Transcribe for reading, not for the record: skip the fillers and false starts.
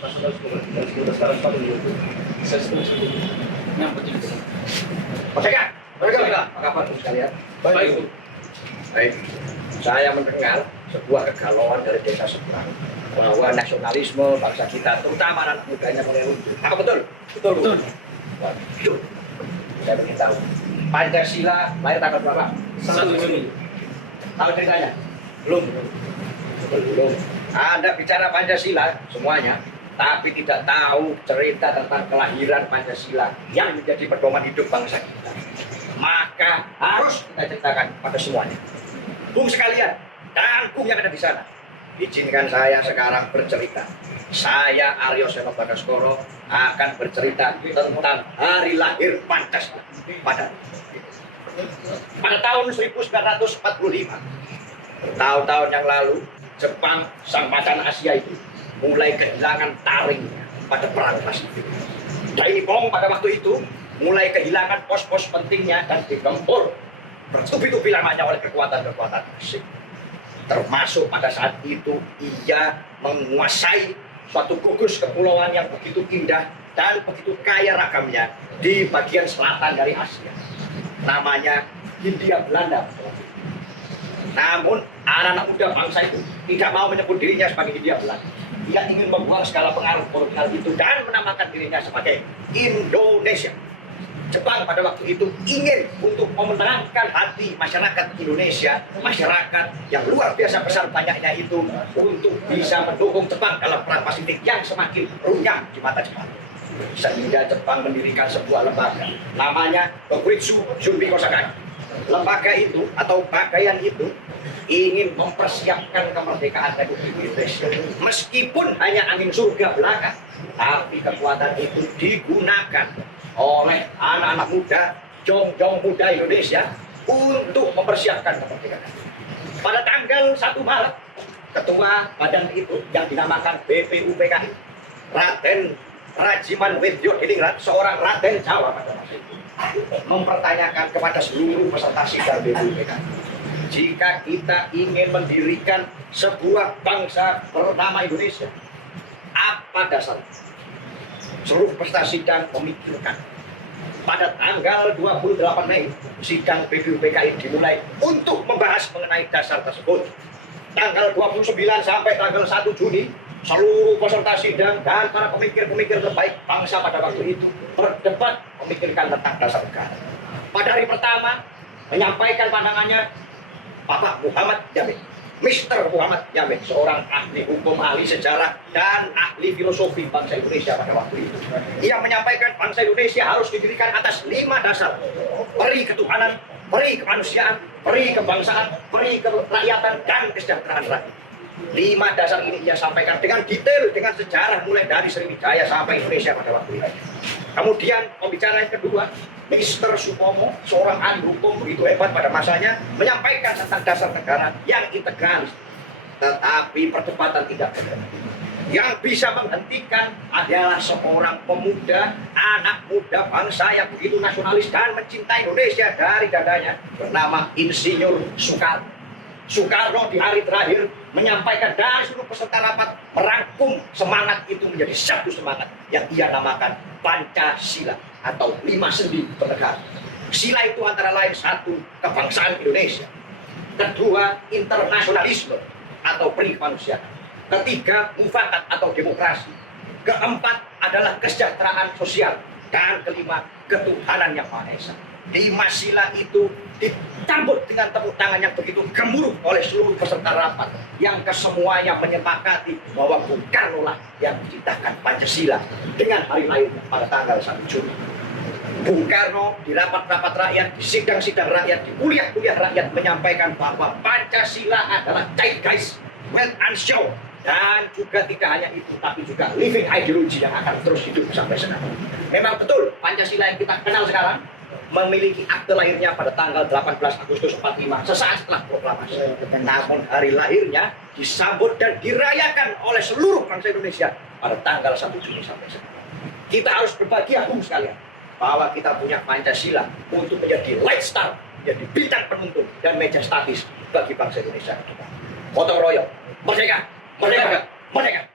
nasionalis kita sekarang pada itu. Saya setuju. Yang penting itu. Merdeka, merdeka. Apa kabar sekalian? Baik. Baik. Saya mendengar sebuah kegalauan dari desa seberang bahwa nasionalisme bangsa kita, terutama anak mudanya mulai runtuh. Apa betul? Betul. Waduh. Saya beritahu. Pancasila lahir tanggal berapa? 1 Juni. Tahu ceritanya? Belum. Anda bicara Pancasila semuanya, tapi tidak tahu cerita tentang kelahiran Pancasila yang menjadi pedoman hidup bangsa kita. Maka harus kita ceritakan pada semuanya. Bung sekalian, dan Bung yang ada di sana, izinkan saya sekarang bercerita. Saya Aryo Seno Bagaskoro akan bercerita tentang hari lahir Pancasila pada tahun 1945. Tahun-tahun yang lalu, Jepang, sang macan Asia itu mulai kehilangan taringnya pada perang Pasifik. Daini Pong pada waktu itu mulai kehilangan pos-pos pentingnya dan digempur bertubi-tubi lamanya oleh kekuatan-kekuatan asing. Termasuk pada saat itu ia menguasai suatu gugus kepulauan yang begitu indah dan begitu kaya ragamnya di bagian selatan dari Asia. Namanya Hindia Belanda. Namun anak-anak muda bangsa itu tidak mau menyebut dirinya sebagai Hindia Belanda. Ia ingin membuang segala pengaruh kolonial itu dan menamakan dirinya sebagai Indonesia. Jepang pada waktu itu ingin untuk memenangkan hati masyarakat Indonesia, masyarakat yang luar biasa besar banyaknya itu untuk bisa mendukung Jepang dalam perang Pasifik yang semakin runyam di mata Jepang. Sehingga Jepang mendirikan sebuah lembaga namanya Dokuritsu Shunbi Kosakai. Lembaga itu atau bagaian itu ingin mempersiapkan kemerdekaan Republik Indonesia. Meskipun hanya angin surga belaka, tapi kekuatan itu digunakan oleh anak-anak muda, jong-jong muda Indonesia untuk mempersiapkan kemerdekaan. Pada tanggal 1 Maret, ketua badan itu yang dinamakan BPUPKI, Raden Rajiman Wedyo Diningrat, seorang Raden Jawa pada masa itu, mempertanyakan kepada seluruh peserta sidang BPUPKI, jika kita ingin mendirikan sebuah bangsa bernama Indonesia, apa dasarnya? Seluruh peserta sidang memikirkan. Pada tanggal 28 Mei, sidang BPUPKI dimulai untuk membahas mengenai dasar tersebut. Tanggal 29 sampai tanggal 1 Juni, seluruh peserta sidang dan para pemikir-pemikir terbaik bangsa pada waktu itu berdebat memikirkan tentang dasar negara. Pada hari pertama, menyampaikan pandangannya Bapak Muhammad Yamin. Mr. Muhammad Yamin, seorang ahli hukum, ahli sejarah, dan ahli filosofi bangsa Indonesia pada waktu itu. Ia menyampaikan bangsa Indonesia harus didirikan atas 5 dasar. Peri ketuhanan, peri kemanusiaan, peri kebangsaan, peri kerakyatan, dan kesejahteraan rakyat. 5 dasar ini ia sampaikan dengan detail, dengan sejarah mulai dari Sriwijaya sampai Indonesia pada waktu itu. Kemudian pembicara yang kedua, Mr. Supomo, seorang ahli hukum begitu hebat pada masanya, menyampaikan tentang dasar negara yang integralis. Tetapi perdebatan tidak berhenti. Yang bisa menghentikan adalah seorang pemuda, anak muda bangsa yang begitu nasionalis dan mencintai Indonesia dari dadanya, bernama Insinyur Soekarno. Soekarno di hari terakhir menyampaikan dari seluruh peserta rapat, merangkum semangat itu menjadi satu semangat yang ia namakan Pancasila atau 5 sendi bernegara. Sila itu antara lain 1, kebangsaan Indonesia. 2, internasionalisme atau peri kemanusiaan. 3, mufakat atau demokrasi. 4 adalah kesejahteraan sosial. Dan 5, ketuhanan yang Maha Esa. 5 sila itu ditambut dengan tepuk tangan yang begitu gemuruh oleh seluruh peserta rapat yang kesemuanya menyepakati bahwa Bung Karno lah yang menciptakan Pancasila dengan hari lahirnya pada tanggal 1 Juni. Bung Karno di rapat-rapat rakyat, di sidang-sidang rakyat, di kuliah-kuliah rakyat menyampaikan bahwa Pancasila adalah zeitgeist, wealth and show, dan juga tidak hanya itu, tapi juga living ideology yang akan terus hidup sampai sekarang. Memang betul Pancasila yang kita kenal sekarang memiliki akte lahirnya pada tanggal 18 Agustus 45 sesaat setelah proklamasi. Namun hari lahirnya disambut dan dirayakan oleh seluruh bangsa Indonesia pada tanggal 1 Juni sampai sekarang. Kita harus berbahagia Bung sekalian bahwa kita punya Pancasila untuk menjadi light star, menjadi bintang penuntun dan meja statis bagi bangsa Indonesia ke depan. Gotong royong, merdeka, merdeka, merdeka.